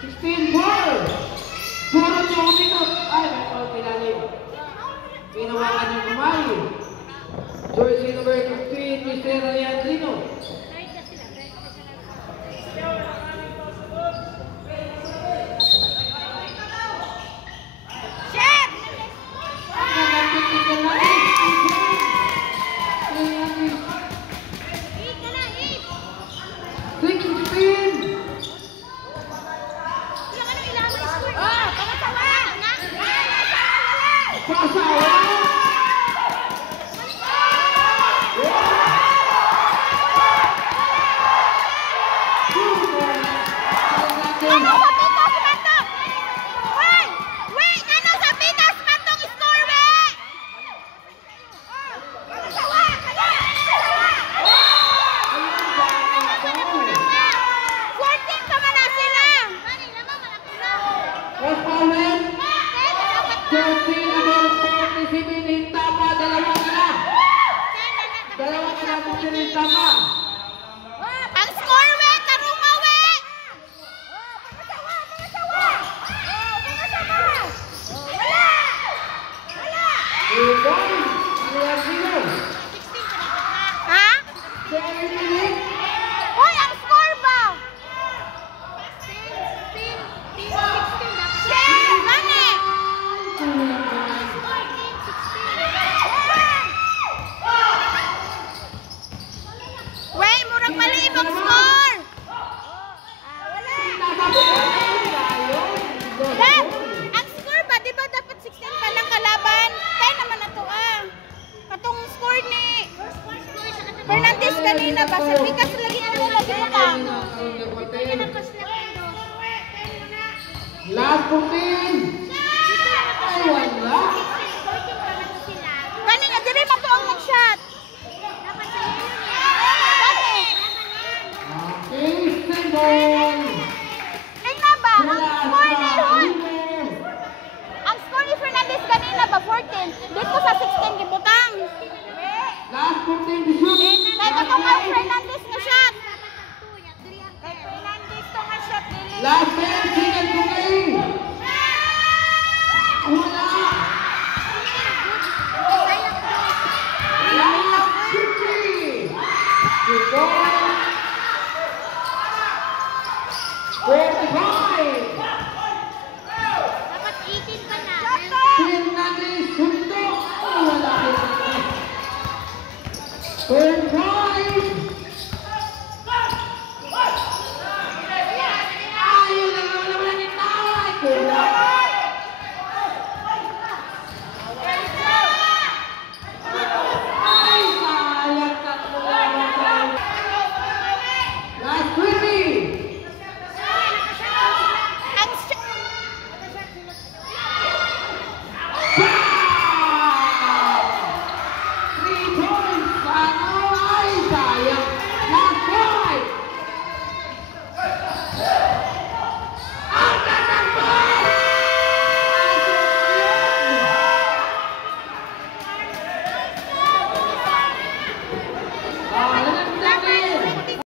16-4. Puro 2 minutes. Ay, may pagkilalim. Pinawakan niya kumain. Jersey number 15, Mr. Leandrino. Kanina ba? Sa bikas lagi na lagi mo ka. Last 14. Ay, wala. Kanina, diri man to ang mag-shot. Okay, single. Ay na ba? Ang score ni Fernandez kanina ba? 14. Dito sa 16 gibutang. Last 14 to shoot. Like itong ang Fernandez na shot. Kay Fernandez to nga shot. Last 10, second to game. Wala. Last 50. Good ball. 45.